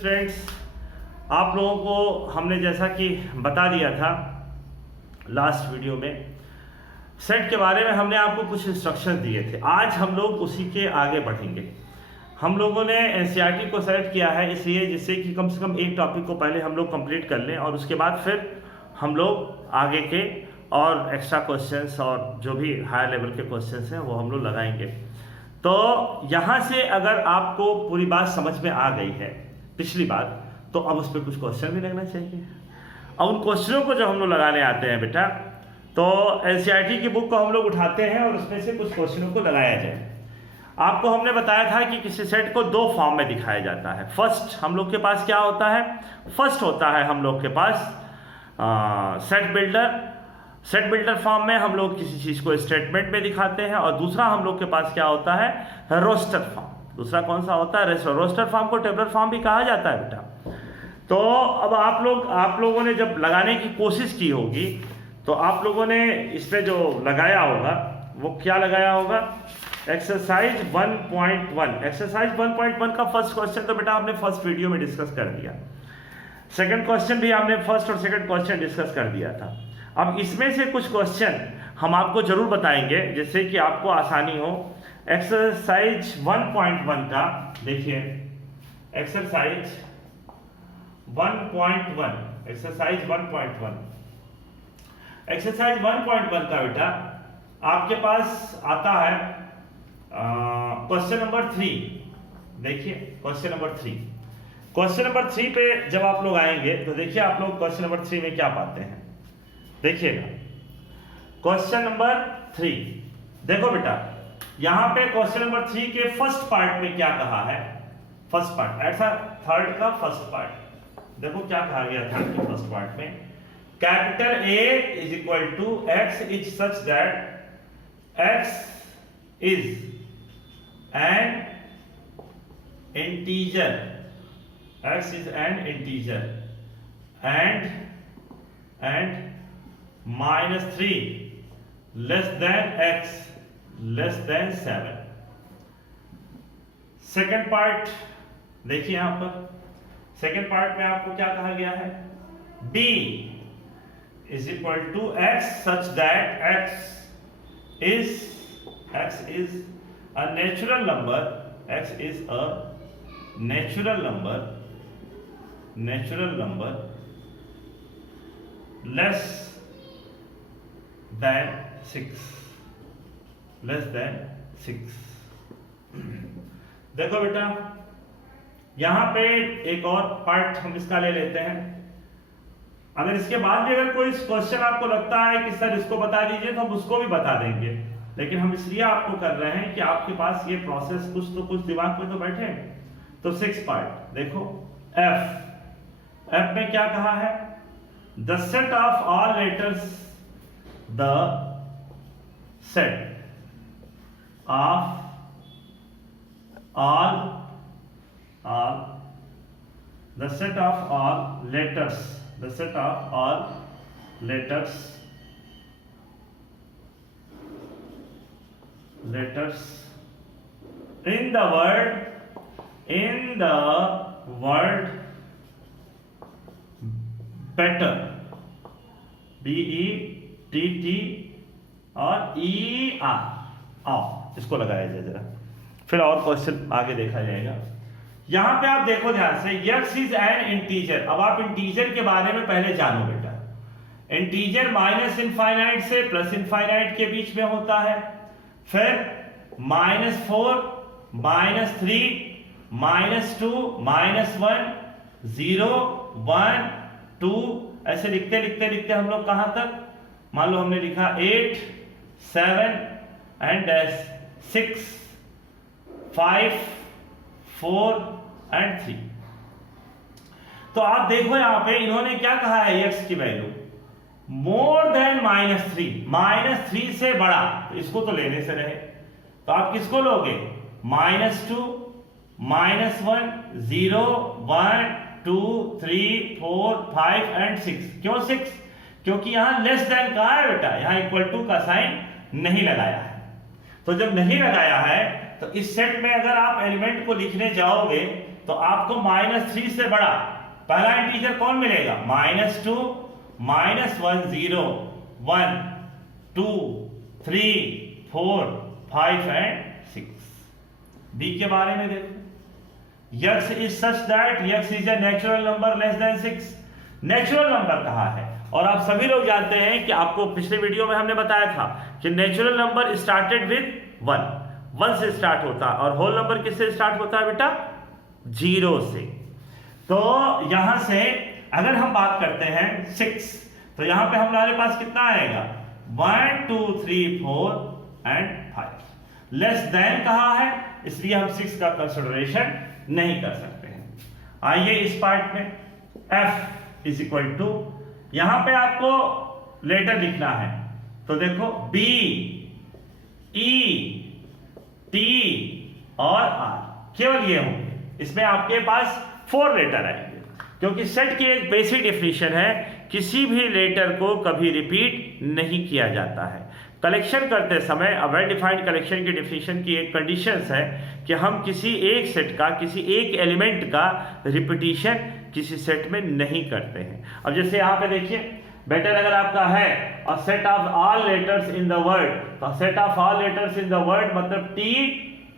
Friends, आप लोगों को हमने जैसा कि बता दिया था लास्ट वीडियो में, सेट के बारे में हमने आपको कुछ इंस्ट्रक्शन दिए थे। आज हम लोग उसी के आगे बढ़ेंगे। हम लोगों ने एनसीईआरटी को सेलेक्ट किया है इसलिए जिससे कि कम से कम एक टॉपिक को पहले हम लोग कंप्लीट कर लें और उसके बाद फिर हम लोग आगे के और एक्स्ट्रा क्वेश्चंस और जो भी हायर लेवल के क्वेश्चंस हैं वो हम लोग लगाएंगे। तो यहाँ से अगर आपको पूरी बात समझ में आ गई है पिछली बार, तो अब उस पर कुछ क्वेश्चन भी लगना चाहिए। अब उन क्वेश्चनों को जब हम लोग लगाने आते हैं बेटा, तो एनसीईआरटी की बुक को हम लोग उठाते हैं और उसमें से कुछ क्वेश्चनों को लगाया जाए। आपको हमने बताया था कि किसी सेट को दो फॉर्म में दिखाया जाता है। फर्स्ट हम लोग के पास क्या होता है? फर्स्ट होता है हम लोग के पास set builder. Set builder form में हम लोग किसी चीज़ को स्टेटमेंट में दिखाते हैं। और दूसरा हम लोग के पास क्या होता है? Roster form. दूसरा कौन सा होता है? रोस्टर फॉर्म को टेबलर फॉर्म भी कहा जाता है बेटा। तो अब आप लोगों ने जब लगाने की कोशिश की होगी तो आप लोगों ने इस पर जो लगाया होगा वो क्या लगाया होगा? एक्सरसाइज 1.1। एक्सरसाइज 1.1 का फर्स्ट क्वेश्चन तो बेटा आपने फर्स्ट वीडियो में डिस्कस कर दिया। सेकंड क्वेश्चन भी आपने फर्स्ट और सेकंड क्वेश्चन डिस्कस कर दिया था। अब इसमें से कुछ क्वेश्चन हम आपको जरूर बताएंगे जिससे कि आपको आसानी हो। एक्सरसाइज 1.1 का देखिए, एक्सरसाइज 1.1, एक्सरसाइज 1.1, एक्सरसाइज 1.1 का बेटा आपके पास आता है क्वेश्चन नंबर 3। देखिए क्वेश्चन नंबर 3। क्वेश्चन नंबर 3 पे जब आप लोग आएंगे तो देखिए आप लोग क्वेश्चन नंबर 3 में क्या पाते हैं। देखिएगा क्वेश्चन नंबर 3। देखो बेटा यहां पे क्वेश्चन नंबर 3 के फर्स्ट पार्ट में क्या कहा है? फर्स्ट पार्ट ऐसा थर्ड का फर्स्ट पार्ट देखो क्या कहा गया थर्ड के फर्स्ट पार्ट में। Capital A is equal to x is such that x is an integer, x is an integer and -3 less than x less than 7। Second part देखिए यहां पर, सेकेंड पार्ट में आपको क्या कहा गया है? b is equal to x such that x is a natural number, x is a natural number less than 6, less than 6। देखो बेटा यहां पे एक और पार्ट हम इसका ले लेते हैं। अगर इसके बाद भी अगर कोई क्वेश्चन आपको लगता है कि सर इसको बता दीजिए तो हम उसको भी बता देंगे, लेकिन हम इसलिए आपको कर रहे हैं कि आपके पास ये प्रोसेस कुछ दिमाग में तो बैठे। तो 6 पार्ट देखो, एफ में क्या कहा है? The set of all letters, the set of all the set of all letters, the set of all letters in the word better, BETT और ER, आओ इसको लगाया जाए जरा, फिर और क्वेश्चन आगे देखा जाएगा। यहां पे आप देखो ध्यान से, x इज एन इंटीजर। अब आप इंटीजर के बारे में पहले जानो बेटा। इंटीजर माइनस इनफाइनाइट से प्लस इनफाइनाइट के बीच में होता है, फिर -4, -3, -2, -1, 0, 1, 2 ऐसे लिखते लिखते लिखते हम लोग कहां तक? मान लो हमने लिखा 8, 7 एंड 6, 5, 4 एंड 3। तो आप देखो यहां पे इन्होंने क्या कहा है? x की वैल्यू मोर देन -3 से बड़ा, तो इसको तो लेने से रहे। तो आप किसको लोगे? -2, -1, 0, 1, 2, 3, 4, 5 एंड 6। क्यों 6? क्योंकि यहां लेस देन कहा है बेटा, यहां इक्वल टू का साइन नहीं लगाया है। तो जब नहीं लगाया है तो इस सेट में अगर आप एलिमेंट को लिखने जाओगे तो आपको -3 से बड़ा पहला इंटीजर कौन मिलेगा? -2, -1, 0, 1, 2, 3, 4, 5 एंड 6। बी के बारे में देखो, x is such that x is a natural number less than 6। Natural number कहा है, और आप सभी लोग जानते हैं कि आपको पिछले वीडियो में हमने बताया था कि नेचुरल नंबर स्टार्टेड विद 1 से स्टार्ट होता है, और होल नंबर किससे स्टार्ट होता है बेटा? 0 से। तो यहां से अगर हम बात करते हैं 6, तो यहां पे हमारे पास कितना आएगा? 1 2 3 4 एंड 5। लेस देन कहा है, इसलिए हम 6 का कंसिडरेशन नहीं कर सकते हैं। आइए इस पार्ट में, f इज इक्वल टू, यहां पे आपको लेटर लिखना है, तो देखो B, E, T और R, केवल ये होंगे। इसमें आपके पास 4 लेटर आएंगे, क्योंकि सेट की एक बेसिक डेफिनेशन है, किसी भी लेटर को कभी रिपीट नहीं किया जाता है। कलेक्शन करते समय वेल डिफाइंड कलेक्शन की डेफिनेशन की एक कंडीशंस है कि हम किसी एक सेट का, किसी एक एलिमेंट का रिपीटिशन किसी सेट में नहीं करते हैं। अब जैसे यहाँ पे देखिए, बेटर अगर आपका है और set of all letters in the word, तो set of all letters in the word मतलब T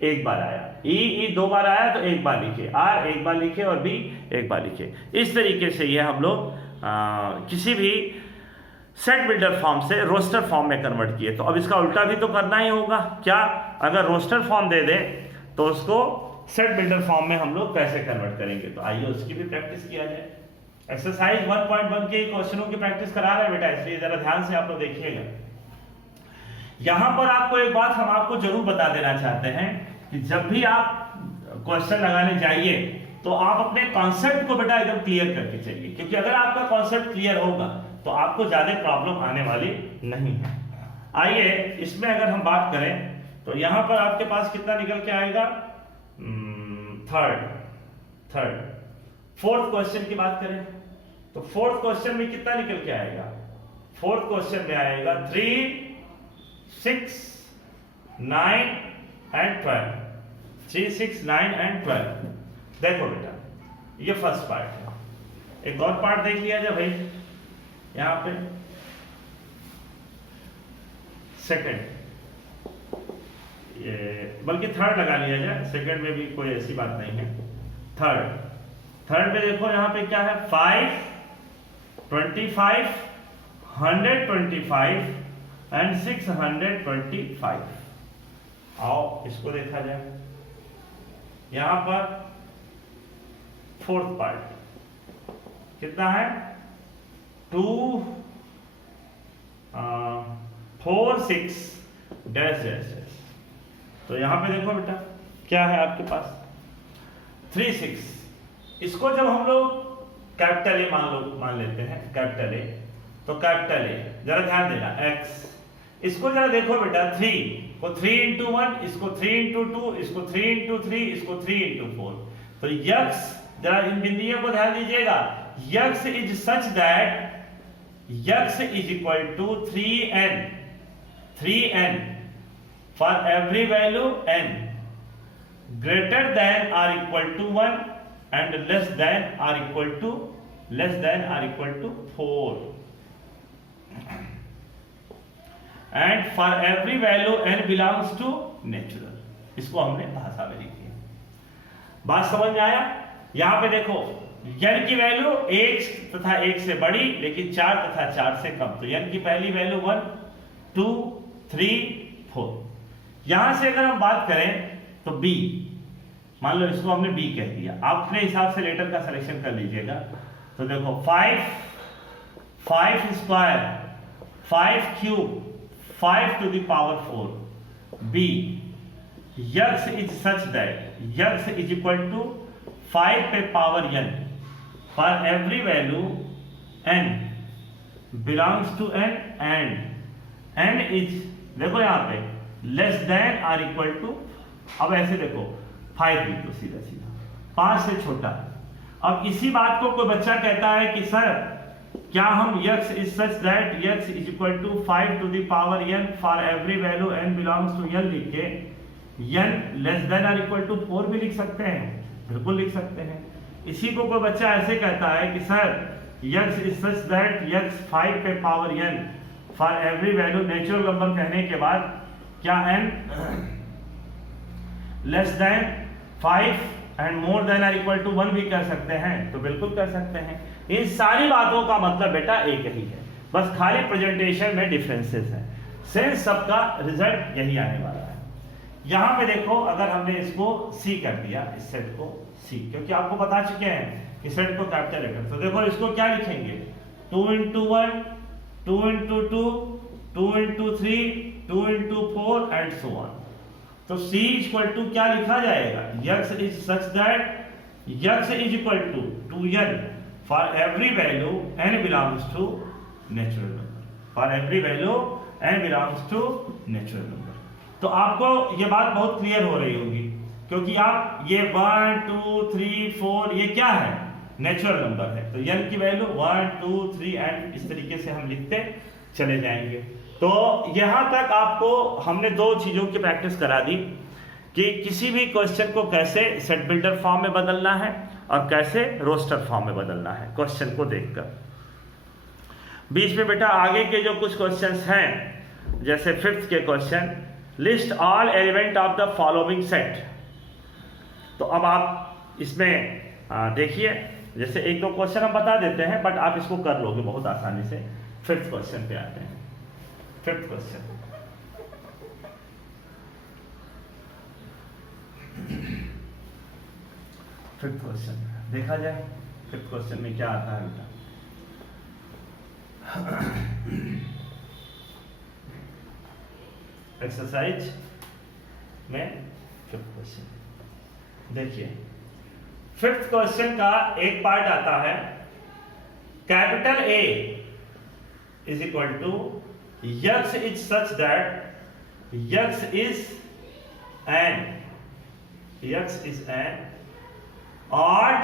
एक बार आया, ई 2 बार आया तो एक बार लिखे, R एक बार लिखे और B एक बार लिखे। इस तरीके से ये हम लोग किसी भी सेट बिल्डर फॉर्म से रोस्टर फॉर्म में कन्वर्ट किए। तो अब इसका उल्टा भी तो करना ही होगा। क्या? अगर रोस्टर फॉर्म दे दें तो उसको सेट बिल्डर फॉर्म में हम लोग कैसे कन्वर्ट करेंगे? तो आइए उसकी भी प्रैक्टिस किया जाए। एक्सरसाइज 1.1 के क्वेश्चनों की प्रैक्टिस करा रहे हैं बेटा, इसलिए जरा ध्यान से आप लोग देखिएगा। यहां पर आपको एक बात हम आपको जरूर बता देना चाहते हैं कि जब भी आप क्वेश्चन लगाने जाइए तो आप अपने कॉन्सेप्ट को बेटा एकदम क्लियर करके चलिए, क्योंकि अगर आपका कॉन्सेप्ट क्लियर होगा तो आपको ज्यादा प्रॉब्लम आने वाली नहीं है। आइए इसमें अगर हम बात करें तो यहां पर आपके पास कितना निकल के आएगा? थर्ड। फोर्थ क्वेश्चन की बात करें तो फोर्थ क्वेश्चन में कितना निकल के आएगा? फोर्थ क्वेश्चन में आएगा 3, 6, 9 एंड 12। 3, 6, 9 एंड 12। देखो बेटा, ये फर्स्ट पार्ट है। एक और पार्ट देख लिया जाए भाई, यहां पे सेकंड, ये बल्कि थर्ड लगा लिया जाए, सेकंड में भी कोई ऐसी बात नहीं है। थर्ड में देखो यहां पे क्या है? 5, 25, 125 एंड 625। आओ इसको देखा जाए। यहां पर फोर्थ पार्ट कितना है? 2, 4, 6 डैश डैश। तो यहां पे देखो बेटा क्या है आपके पास? 3, 6। इसको जब हम लोग कैपिटल ए मान लेते हैं, कैपिटल ए, तो कैपिटल ए जरा ध्यान देना, x। इसको जरा देखो बेटा, 3 को 3 into 1, इसको 3 into 2, इसको 3 into 3, इसको 3 into 4। तो x, जरा इन बिंदुओं को ध्यान दीजिएगा, x is such that x is equal to 3n for every value n greater than or equal to 1 and less than or equal to 4, and for every value n belongs to natural। इसको हमने भाषा में लिखी है। बात समझ में आया? यहां पे देखो n की वैल्यू 1 तथा 1 से बड़ी लेकिन 4 तथा 4 से कम, तो n की पहली वैल्यू 1, 2, 3, 4। यहां से अगर हम बात करें तो b, मान लो इसको हमने b कह दिया, आप अपने हिसाब से लेटर का सिलेक्शन कर लीजिएगा। तो देखो 5 square, 5 cube, 5 to the power 4। b, x is such that x is equal to 5 पे power n for every value n belongs to n and n is, देखो यहाँ पे लेस देन और इक्वल टू, अब ऐसे देखो 5 लिख दो सीधा सीधा, 5 से छोटा। अब इसी बात को कोई बच्चा कहता है कि सर क्या हम x is such that x is equal to 5 to the power n for every value n belongs to n लिख के n लेस देन और इक्वल टू 4 भी लिख सकते हैं? बिल्कुल लिख सकते हैं। इसी को कोई बच्चा ऐसे कहता है कि sir x is such that x 5 पे power n for every value natural number कहने के बाद क्या n less than 5 and more than और इक्वल टू 1 भी कह सकते हैं, तो बिल्कुल कह सकते हैं। इन सारी बातों का मतलब बेटा एक ही है, बस खाली प्रेजेंटेशन में डिफरेंसेस हैं। सेंस सबका रिजल्ट यही आने वाला है। यहाँ पे देखो, अगर हमने इसको C कर दिया, इस सेट को C, क्योंकि आपको बता चुके हैं कि सेट को कैपिटल लेटर, तो देखो इसको क्या लिखेंगे, 2 into 1, 2 into 2, 2 into 3, 2 into 4 and so on। तो C इक्वल टू क्या लिखा जाएगा, x is such that x is equal to 2n for every value n belongs to natural number, for every value n belongs to natural number. तो आपको ये बात बहुत clear हो रही होगी, क्योंकि आप ये 1 2 3 4 ये क्या है, नेचुरल नंबर है, तो n की वैल्यू 1 2 3 एंड इस तरीके से हम लिखते चले जाएंगे। तो यहाँ तक आपको हमने दो चीज़ों की प्रैक्टिस करा दी कि किसी भी क्वेश्चन को कैसे सेट बिल्डर फॉर्म में बदलना है और कैसे रोस्टर फॉर्म में बदलना है क्वेश्चन को देखकर। बीच में बेटा आगे के जो कुछ क्वेश्चंस हैं, जैसे 5th के question, list all element of the following set. तो अब आप इसमें देखिए, जैसे एक दो क्वेश्चन हम बता देते हैं, बट आप इसको कर लोगे बहुत आसानी से। 5th क्वेश्चन पे आते हैं। 5th क्वेश्चन, फिफ्थ क्वेश्चन देखा जाए। 5th क्वेश्चन में क्या आता है बेटा, एक्सरसाइज में 5th क्वेश्चन देखिए। 5th क्वेश्चन का एक पार्ट आता है, capital A is equal to x is such that x is an odd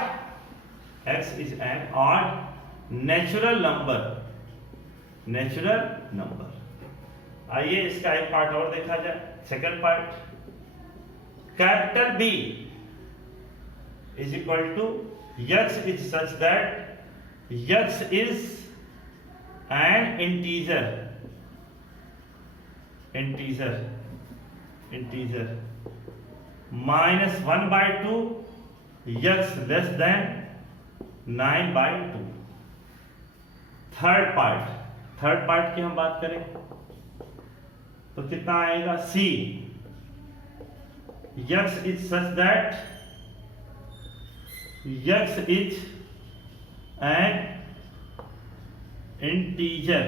natural number. आइए इसका एक पार्ट और देखा जाए। Second part, capital B is equal to x is such that x is an integer -1/2 x less than 9/2। Third part की हम बात करें तो कितना आएगा, C x is such that x is an integer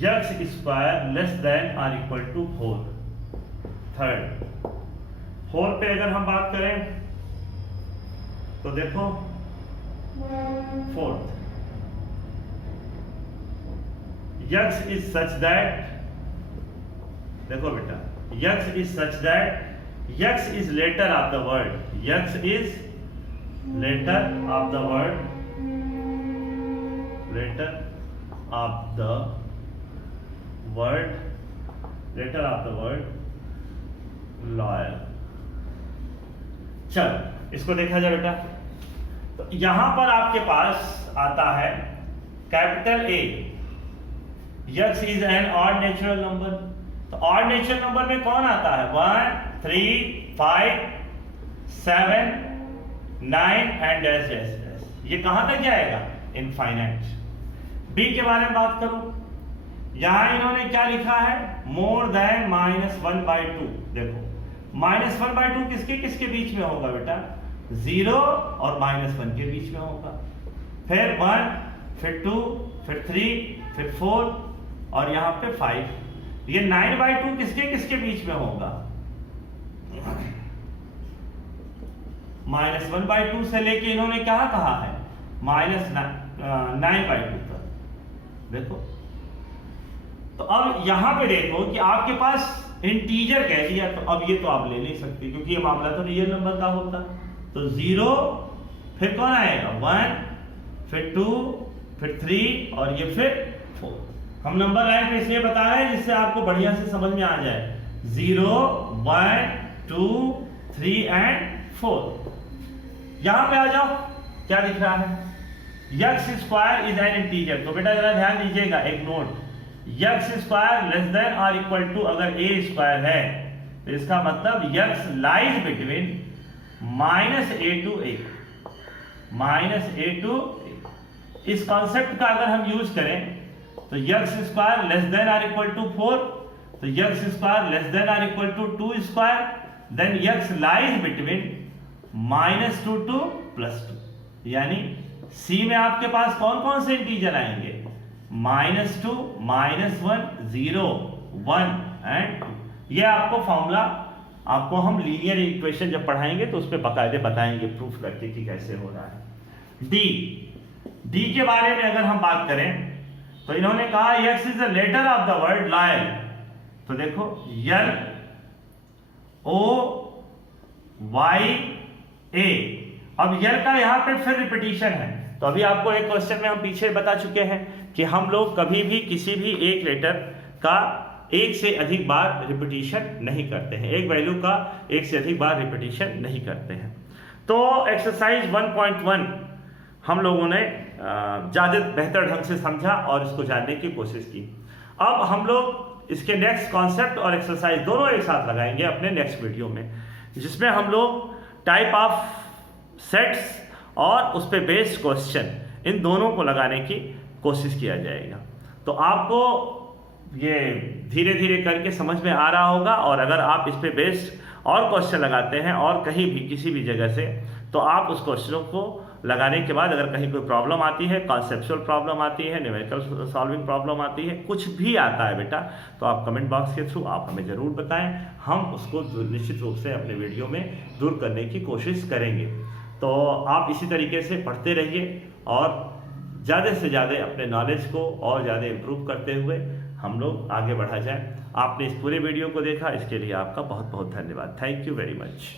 x square less than और equal to 4। Third, 4 पे अगर हम बात करें तो देखो, fourth, x is such that, देखो बेटा, x is such that x is letter of the word, x is letter of the word loyal. चल इसको देखा जाए बेटा, तो यहां पर आपके पास आता है capital A, x is N odd natural number. तो ऑड नेचुरल नंबर में कौन आता है, 1 3 5 7 9 एंड डैश। ये कहां तक जाएगा, इनफाइनाइट। B के बारे में बात करूं, यहां इन्होंने क्या लिखा है, मोर देन -1/2। देखो -1/2 किसके बीच में होगा बेटा, 0 और -1 के बीच में होगा। फिर 1, फिर 2, फिर 3, फिर 4 और यहाँ पे 5। ये 9/2 किसके बीच में होगा, -1/2 से लेके इन्होंने क्या कहा है, -9/2 तक। देखो, तो अब यहां पे देखो कि आपके पास इंटीजर कह दिया, तो अब ये तो आप ले नहीं सकते क्योंकि ये मामला तो रियल नंबर का होता। तो 0, फिर कौन आएगा, 1, फिर 2, फिर 3 और ये फिर 4। हम नंबर लाइन पे इसलिए बता रहे हैं जिससे आपको बढ़िया से समझ में आ जाए। 0 1 2 3 and 4। यहां पे आ जाओ, क्या दिख रहा है, x square is an integer. तो बेटा जरा ध्यान दीजिएगा, एक note, x square less than और इक्वल टू अगर a स्क्वायर है तो इसका मतलब x lies between -a to a, -a to a। इस कॉन्सेप्ट का अगर हम यूज करें तो x स्क्वायर लेस देन और इक्वल टू 4, तो x स्क्वायर लेस देन और equal to 2 square, then x lies between -2 to +2। यानी C में आपके पास कौन कौन से इंटीजर आएंगे, -2, -1, 0, 1 एंड 2। ये आपको फॉर्मूला आपको हम लीनियर इक्वेशन जब पढ़ाएंगे तो उस पर बाकायदे बताएंगे प्रूफ करके कि कैसे हो रहा है। डी के बारे में अगर हम बात करें तो इन्होंने कहा x is the letter of the word loyal. तो देखो L O Y A, अब L का यहाँ पे फिर रिपीटिशन है। तो अभी आपको एक क्वेश्चन में हम पीछे बता चुके हैं कि हम लोग कभी भी किसी भी एक लेटर का एक से अधिक बार रिपीटिशन नहीं करते हैं, एक वैल्यू का एक से अधिक बार रिपीटिशन नहीं करते हैं। तो एक्सरसाइज 1.1 हम लोगों ने ज़्यादा बेहतर ढंग से समझा और इसको जानने की कोशिश की। अब हम लोग इसके नेक्स्ट कॉन्सेप्ट और एक्सरसाइज दोनों एक साथ लगाएंगे अपने नेक्स्ट वीडियो में, जिसमें हम लोग टाइप ऑफ सेट्स और उस पर बेस्ड क्वेश्चन इन दोनों को लगाने की कोशिश किया जाएगा। तो आपको ये धीरे धीरे करके समझ में आ रहा होगा, और अगर आप इस पे बेस्ड और क्वेश्चन लगाते हैं और कहीं भी किसी भी जगह से, तो आप उस क्वेश्चनों को लगाने के बाद अगर कहीं कोई प्रॉब्लम आती है, कॉन्सेप्चुअल प्रॉब्लम आती है, न्यूमेरिकल सॉल्विंग प्रॉब्लम आती है, कुछ भी आता है बेटा, तो आप कमेंट बॉक्स के थ्रू आप हमें ज़रूर बताएं, हम उसको निश्चित रूप से अपने वीडियो में दूर करने की कोशिश करेंगे। तो आप इसी तरीके से पढ़ते रहिए और ज़्यादा से ज़्यादा अपने नॉलेज को और ज़्यादा इम्प्रूव करते हुए हम लोग आगे बढ़ा जाए। आपने इस पूरे वीडियो को देखा, इसके लिए आपका बहुत बहुत धन्यवाद। Thank you very much.